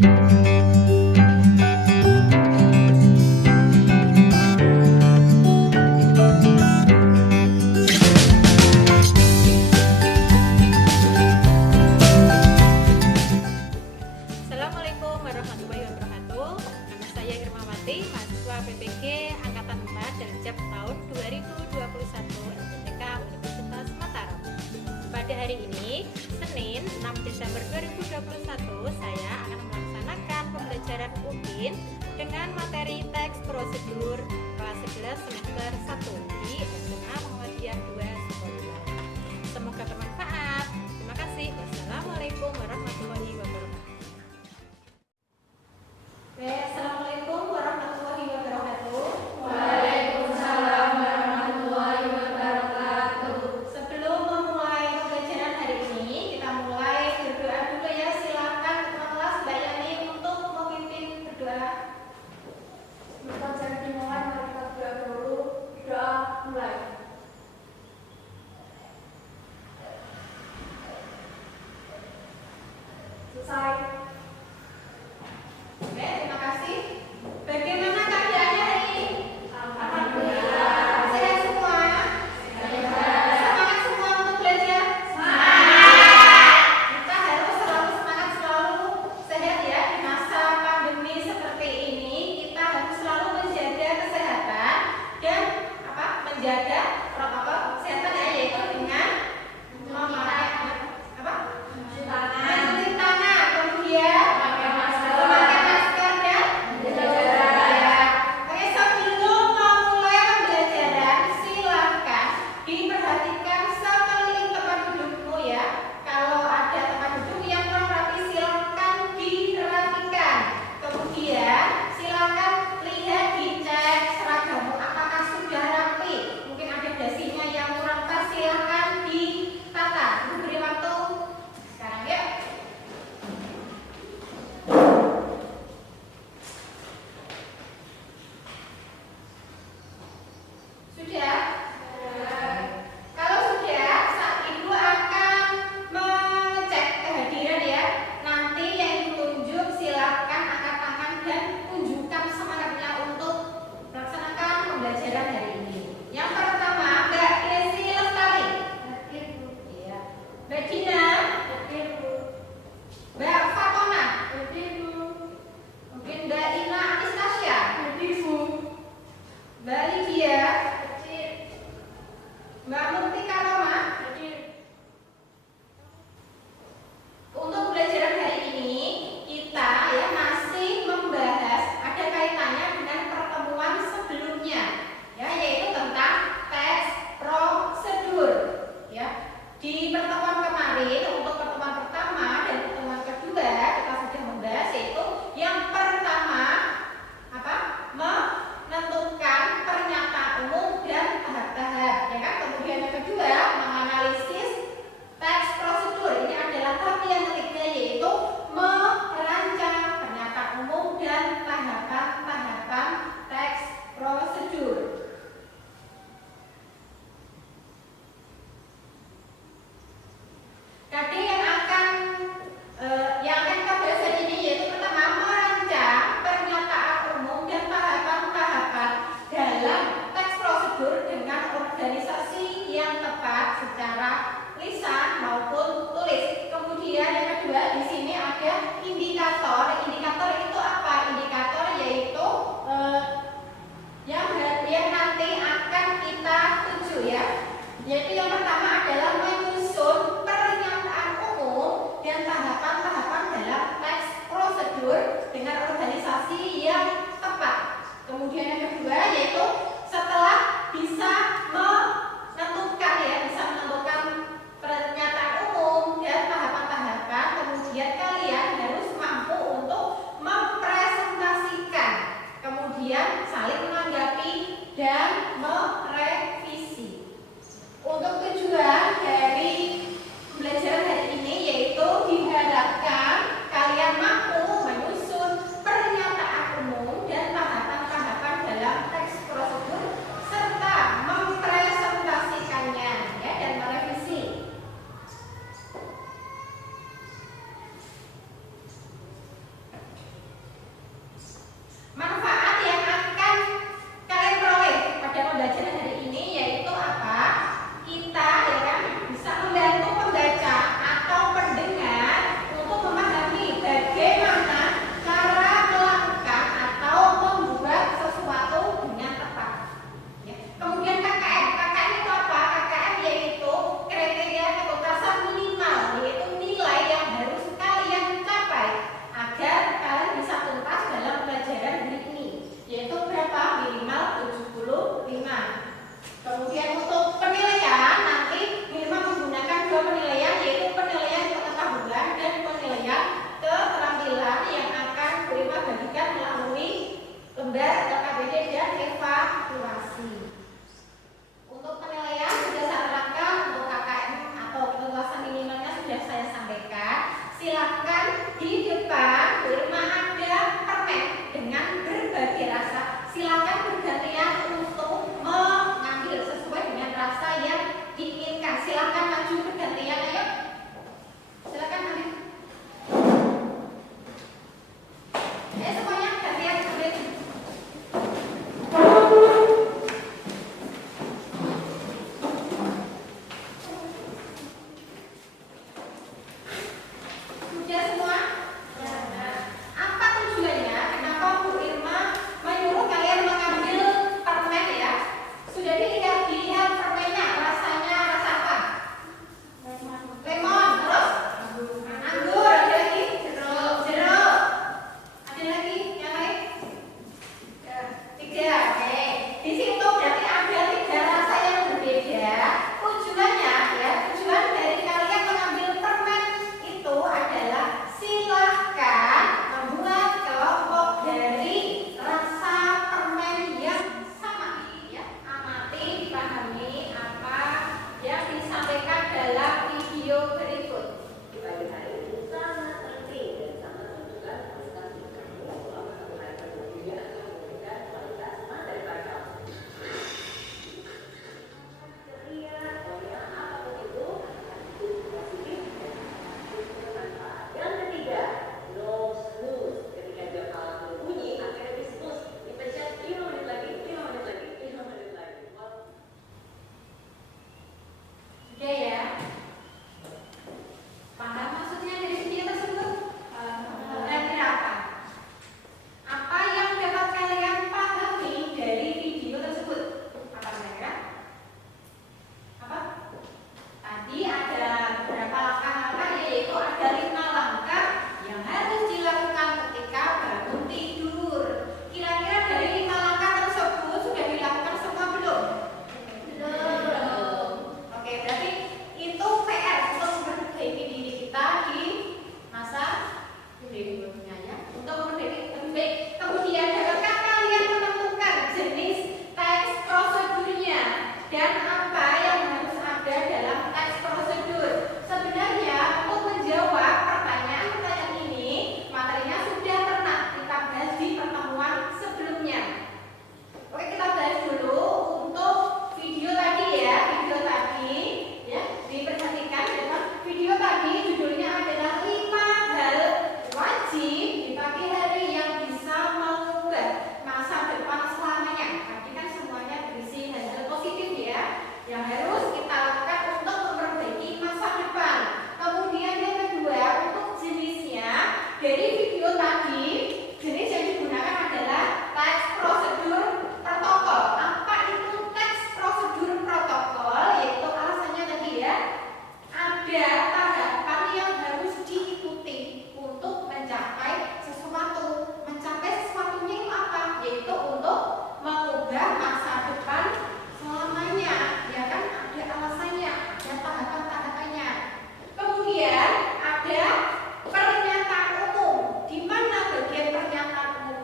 Assalamualaikum warahmatullahi wabarakatuh. Nama saya Irmawati, mahasiswa PPG Angkatan 4 Darjab tahun 2021 SMK Universitas Mataram. Pada hari ini, Senin 6 Desember 2021, saya akan melaksanakan pembelajaran UIN dengan materi teks prosedur kelas 11 semester 1 di SMA Muhammadiyah 2 Sukoharjo. Semoga bermanfaat. Terima kasih. Wassalamualaikum warahmatullahi wabarakatuh. Assalamualaikum warahmatullahi wabarakatuh. Waalaikumsalam warahmatullahi wabarakatuh. Sebelum memulai pembelajaran hari ini, kita mulai berdoa dulu ya. Silakan kelas Mbak Yani untuk memimpin berdoa. Berkonsen dimulai, mari kita berdoa dulu. Doa mulai. Selesai. Oke, terima kasih. Bagaimana keadaannya hari ini? Alhamdulillah. Sehat semua? Sehat. Semangat semua untuk belajar? Semangat. Kita harus selalu semangat, selalu sehat ya. Di masa pandemi seperti ini, kita harus selalu menjaga kesehatan dan menjaga protokol kesehatan ya, yaitu dengan memakai mencuci tangan, kemudian lagi, jenis yang digunakan adalah teks prosedur protokol. Apa itu teks prosedur protokol? Yaitu alasannya tadi ya, ada tahapan yang harus diikuti untuk mencapai sesuatu. Mencapai sesuatunya itu apa? Yaitu untuk mengubah masa depan selamanya. Ya kan? Ada alasannya, ada tahapan-tahapannya. Kemudian ada pernyataan umum. Di mana bagian pernyataan umum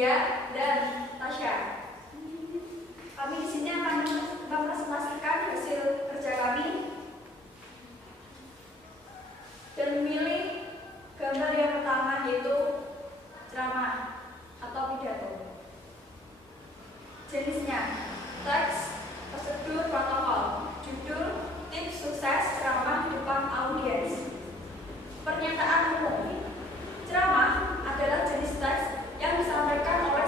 Dia dan Tasya. Kami di sini akan mempresentasikan hasil kerja kami dan memilih gambar yang pertama, yaitu ceramah atau pidato. Jenisnya teks, prosedur, protokol. Judul: tips sukses ceramah di depan audiens. Pernyataan umum. Ceramah adalah jenis teks yang disampaikan oleh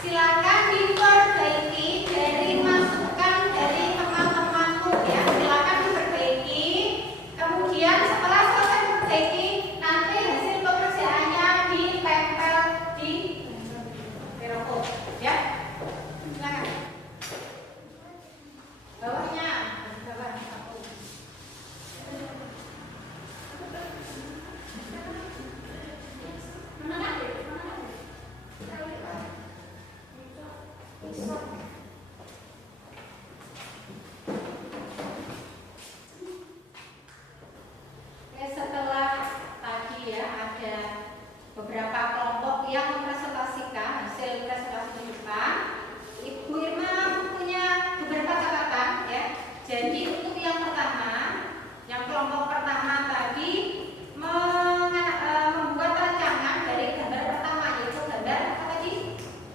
silakan diperbaiki dari masukan dari teman-temanku ya. Silakan diperbaiki. Kemudian setelah selesai diperbaiki, nanti hasil pekerjaannya ditempel di perokok ya. Silakan. Bawahnya, bawah. Setelah tadi ya ada beberapa kelompok yang mempresentasikan hasil presentasi di depan, Ibu Irma punya beberapa catatan ya. Jadi untuk yang pertama, yang kelompok pertama tadi membuat rancangan dari gambar pertama, yaitu gambar apa tadi?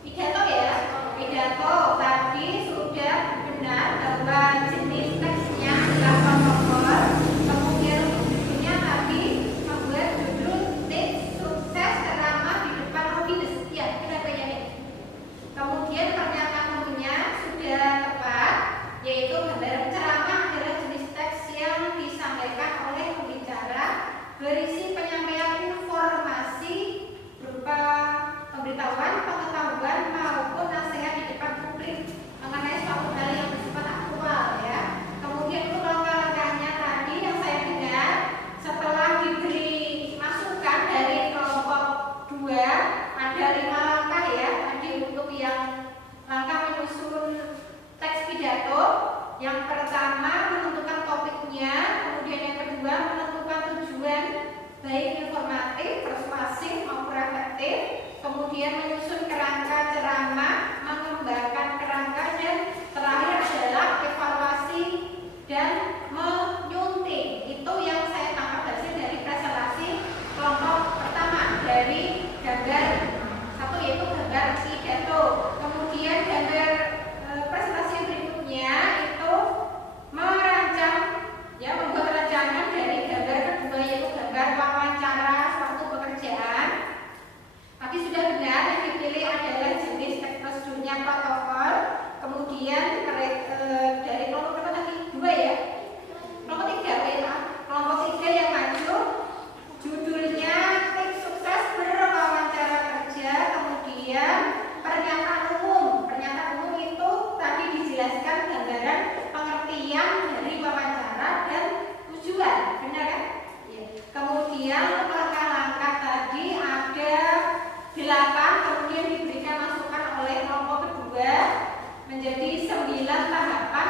Pidato ya. Pidato tadi sudah benar bahwa jenis teksnya adalah protokol. Kemudian judulnya tadi membuat judul tips sukses ceramah di depan audiens. Ya, kita bayangin. Kemudian pernyataan umumnya sudah tepat, yaitu gambaran ceramah adalah jenis teks yang disampaikan oleh pembicara berisi penyampaian informasi berupa pemberitahuan, pengetahuan maupun nasihat di depan publik mengenai suatu hal yang bersifat aktual ya. Kemudian untuk langkah-langkahnya tadi yang saya dengar setelah diberi masukan dari kelompok 2 ada 5 langkah ya. Tadi untuk yang langkah menyusun teks pidato, yang pertama menentukan topiknya, kemudian yang kedua menentukan tujuan baik informatif, persuasif maupun efektif, kemudian menyusun kerangka ceramah, mengembangkan kerangka, dan terakhir adalah evaluasi dan menyunting. Itu yang saya tangkap hasil dari presentasi kelompok pertama dari gambar satu, yaitu gambar pidato. Kemudian gambar presentasi berikutnya itu merancang ya, membuat rancangan dari gambar kedua, yaitu gambar wawancara suatu pekerjaan. Tadi sudah benar yang dipilih adalah jenis teks prosedurnya protokol. Kemudian dari kelompok berapa tadi? 2 ya. Kelompok 3 kelompok 3 yang maju judulnya tips sukses berwawancara kerja. Kemudian pernyataan umum. Pernyataan umum itu tadi dijelaskan gambaran pengertian dari wawancara dan tujuan, benar kan? Ya. Kemudian langkah-langkah tadi ada 8, kemudian diberikan masukan oleh kelompok kedua menjadi 9 tahapan,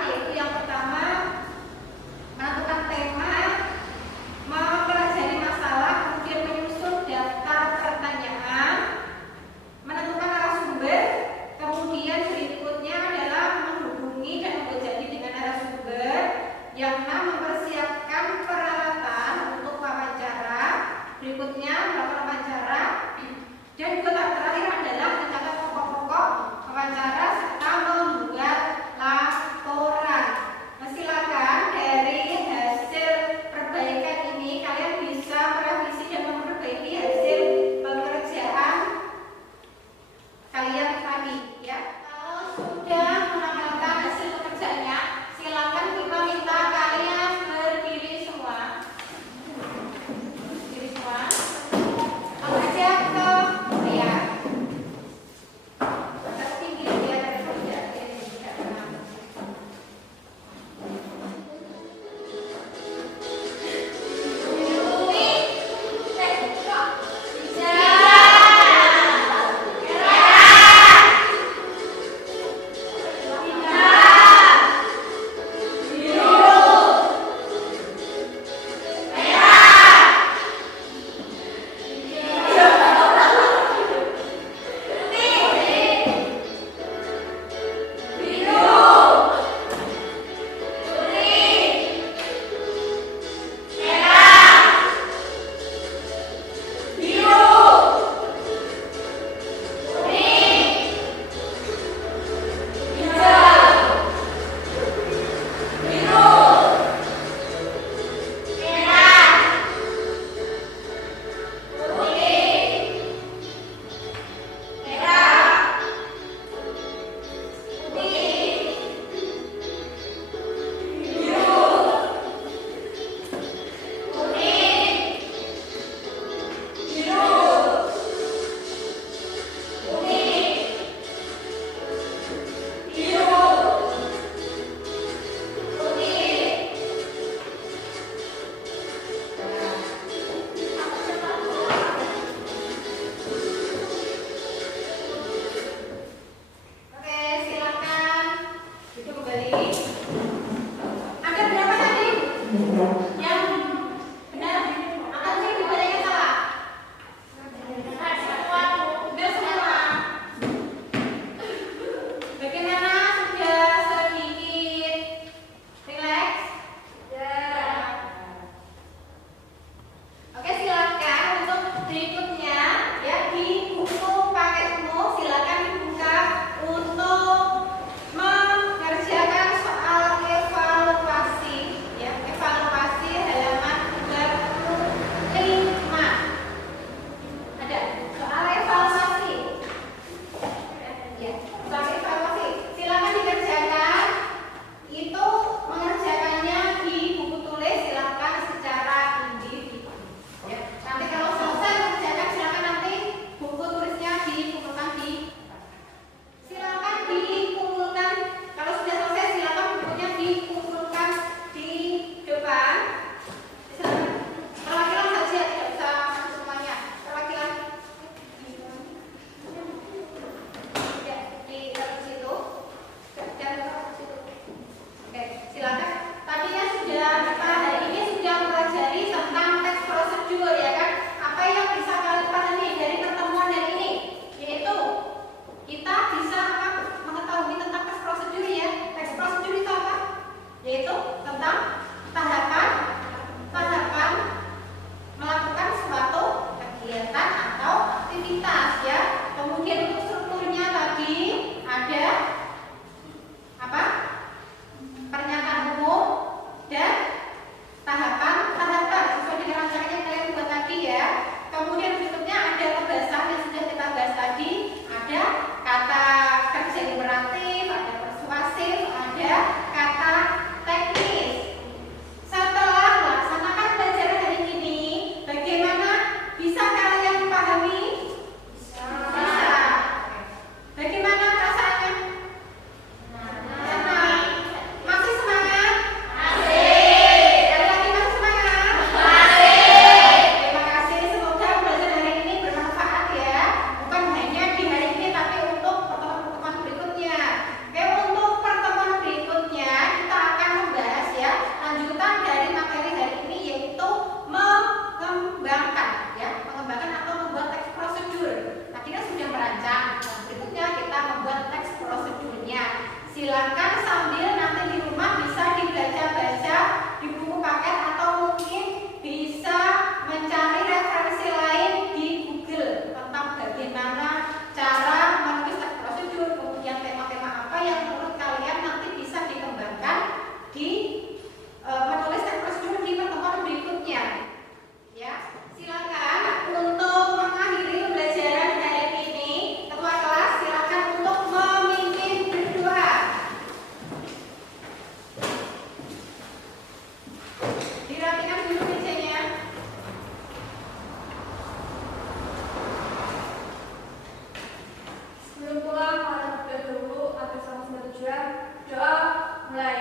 Sebelum pulang, mari terlebih dahulu agar sama semua tujuan. Doa mulai.